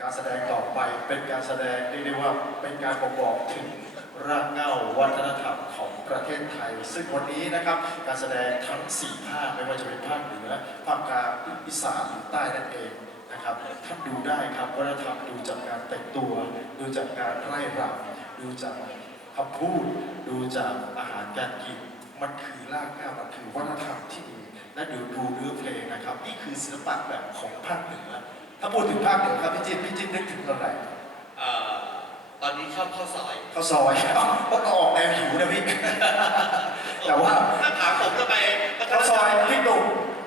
การแสดงต่อไปเป็นการแสดงเรียกว่าเป็นการบ่งบอกถึงรากเหง้าวัฒนธรรมของประเทศไทย ซึ่งวันนี้นะครับการแสดงทั้ง 4 ภาคไม่ว่าจะเป็นภาคเหนือภาคกลางอีสานหรือใต้นั่นเองนะครับท่านดูได้ครับวัฒนธรรมดูจากการแต่งตัว ดูจากการไร่รำดูจากคำพูดดูจากอาหารการกินมันคือรากเหง้ามันคือวัฒนธรรมที่ดีและดูดูเนื้อเพลงนะครับ นี่คือศิลปะแบบของภาคเหนือ ถ้าพูดถึงภาคเหนือครับพี่จิ๊บพี่จิ๊บนึกถึงอะไรเอ่อตอนนี้ชอบข้าวซอย ข้าวซอยเพราะเราออกแนวหิวนะพี่ แต่ว่าถ้าถามผมจะไปข้าวซอยพริกหนุ่ม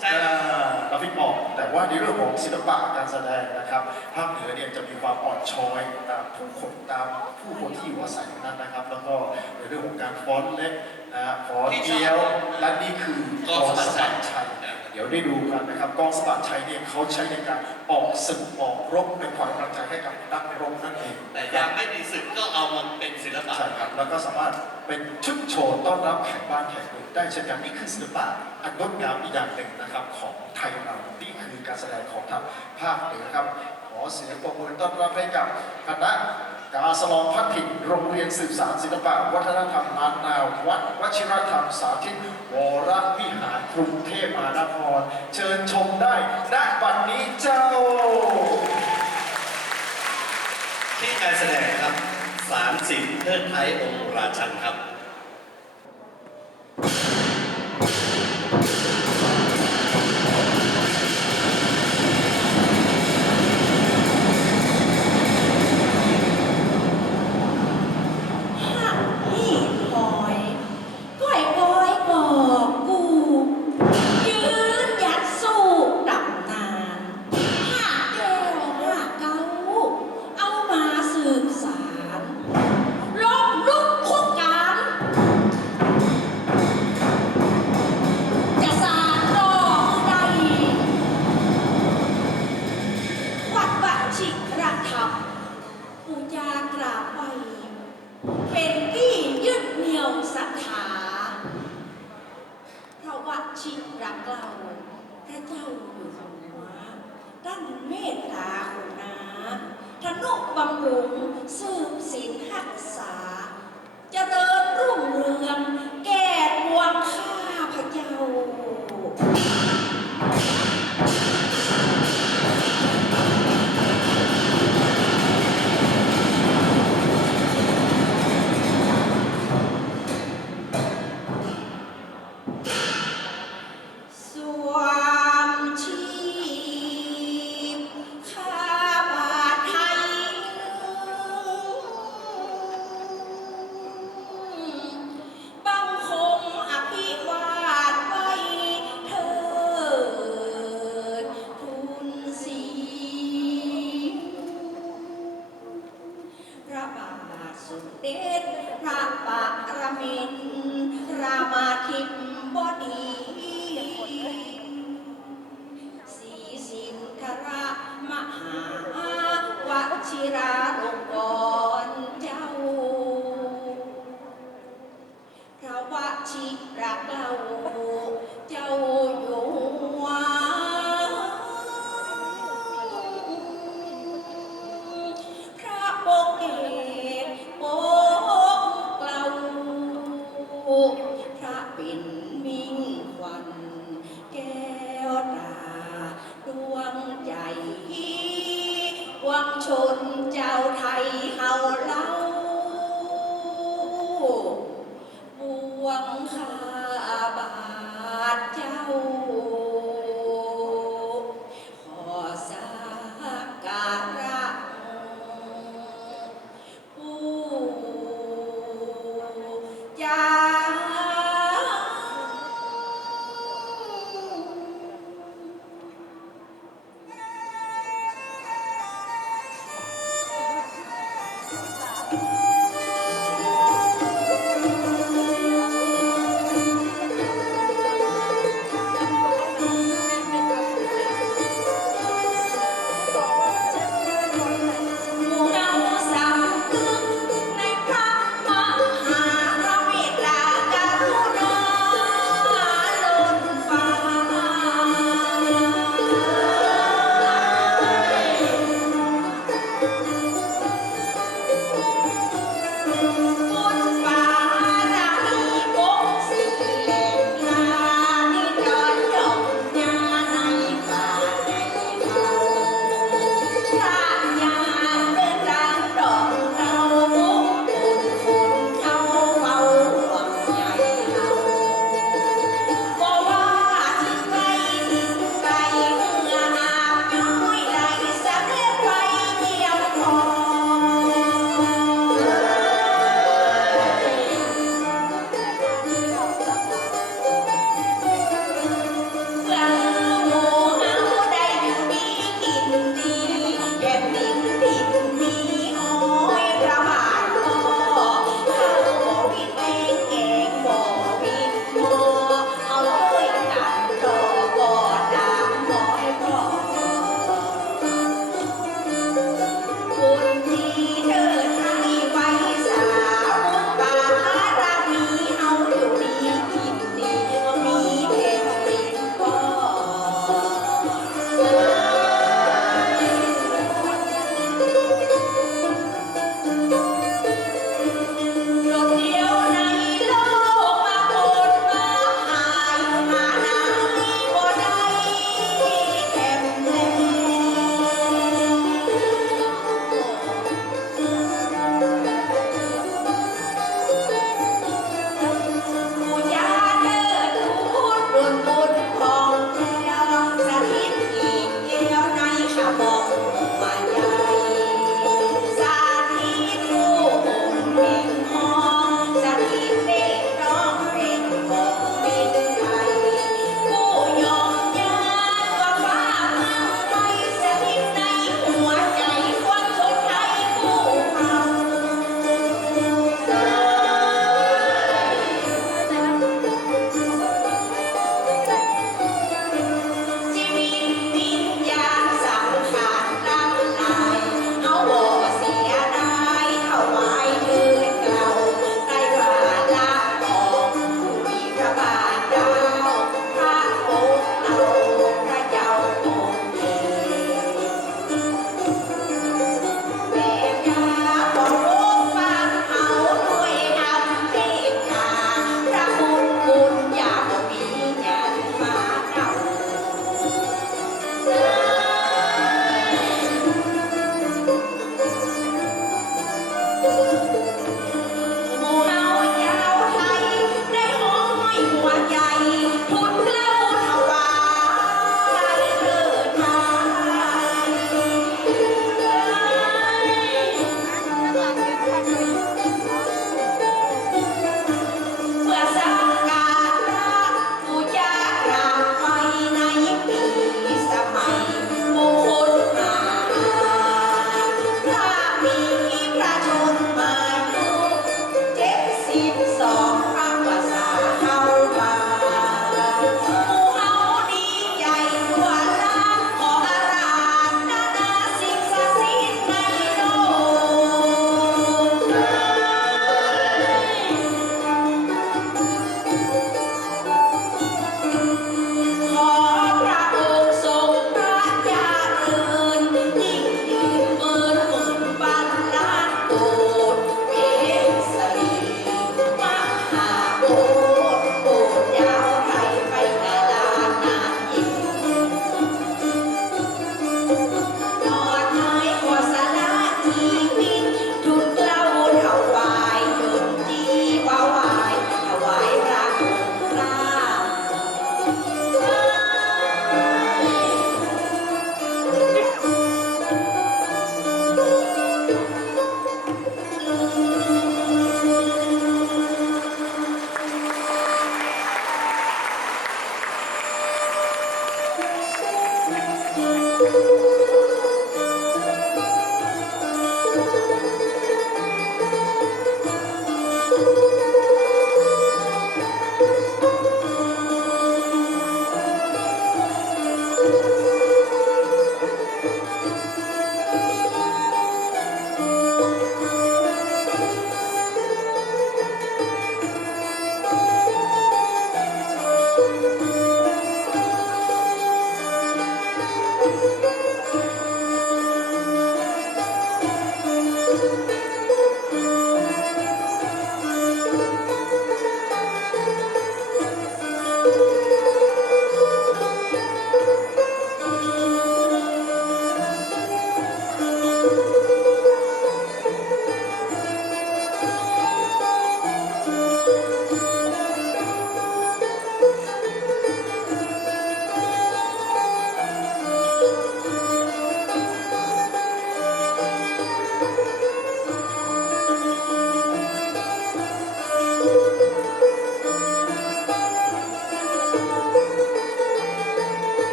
ใช่ครับอ่าแล้วพริกบอกแต่ว่าในเรื่องของศิลปะการแสดงนะครับภาคเหนือเนี่ยจะมีความอ่อนช้อยตามผู้คนตามผู้คนที่อยู่อาศัยนั้นนะครับ แล้วก็ในเรื่องของการฟ้อนเล็บนะฮะฟ้อนเกี้ยวและนี่คือกองสะบัดชัย เดี๋ยวได้ดูกันนะครับกองสะบัดชัยเนี่ยเขาใช้ในการออกศึกออกรบเป็นขวัญกำลังใจให้กับนักรบนั่นเองแต่ยังไม่มีศึกก็เอามาเป็นศิลปะใช่ครับแล้วก็สามารถเป็นชุดโชว์ต้อนรับแขกบ้านแขกเมืองได้เช่นกันนี่คือศิลปะอันงดงามอีกอย่างหนึ่งนะครับของไทยเรานี่คือการแสดงของทางภาคเหนือครับขอเสียงปรบมือต้อนรับให้กับคณะ กาสลองพัฒถิ่นโรงเรียนสืบสานศิลปะวัฒนธรรมล้านาวัดวชิรธรรมสาธิตวรวิหารกรุงเทพมหานคร เชิญชมได้ณบัดนี้เจ้า ที่การแสดงครับสารสินเทิดไทยองค์ราชันครับ นุ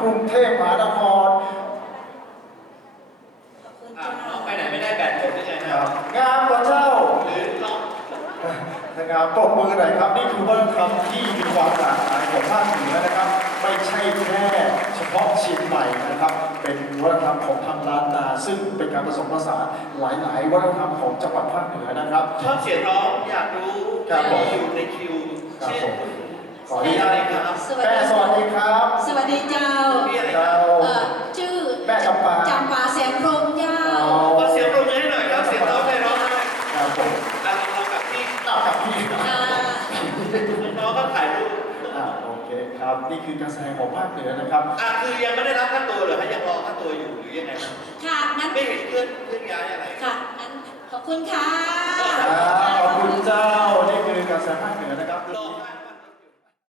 กรุงเทพมหานครขอบคุณอะเจ้าน้องไปไหนไม่ได้แบตหมดได้ไงคครัรับบงามกว่าเจ้าหรือล็อกนะครับปรบมือหน่อยครับ นี่คือวัฒนธรรมที่มีความหลากหลายของภาคเหนือนะครับ ไม่ใช่แค่เฉพาะเชียงใหม่นะครับ เป็นวัฒนธรรมของทางล้านนา ซึ่งเป็นการผสมผสานหลาย ๆ วัฒนธรรมของจังหวัดภาคเหนือนะครับ ชอบเสียงร้องอยากรู้ครับผมไม่อยู่ในคิวครับชื่อผมคุณ ขออนุญาตอะไรครับสวัสแม่ดีสวัสดีครับ สวัสดีเจ้าพี่อะไรคเจ้ารับเอ่อชื่อแม่จำปา จำปาแสงพรหมเจ้าอ๋อขอเสียงปรบมือให้หน่อยครับเสียงร้องได้ร้องได้ครับผมอะเราเรากับพี่อ้าวกับพี่ครับอ่าน้องก็ถ่ายรูปอ่าโอเคครับ นี่คือการแสดงของภาคเหนือนะครับ อะคือยังไม่ได้รับค่าตัวเหรอฮะยังรอค่าตัวอยู่หรือยังไงครับค่ะงั้นไม่เห็นเพื่อนเพื่อนย้ายอะไรค่ะงั้นขอบคุณค่ะ อ่าขอบคุณเจ้า นี่คือการแสดงภาคเหนือนะครับ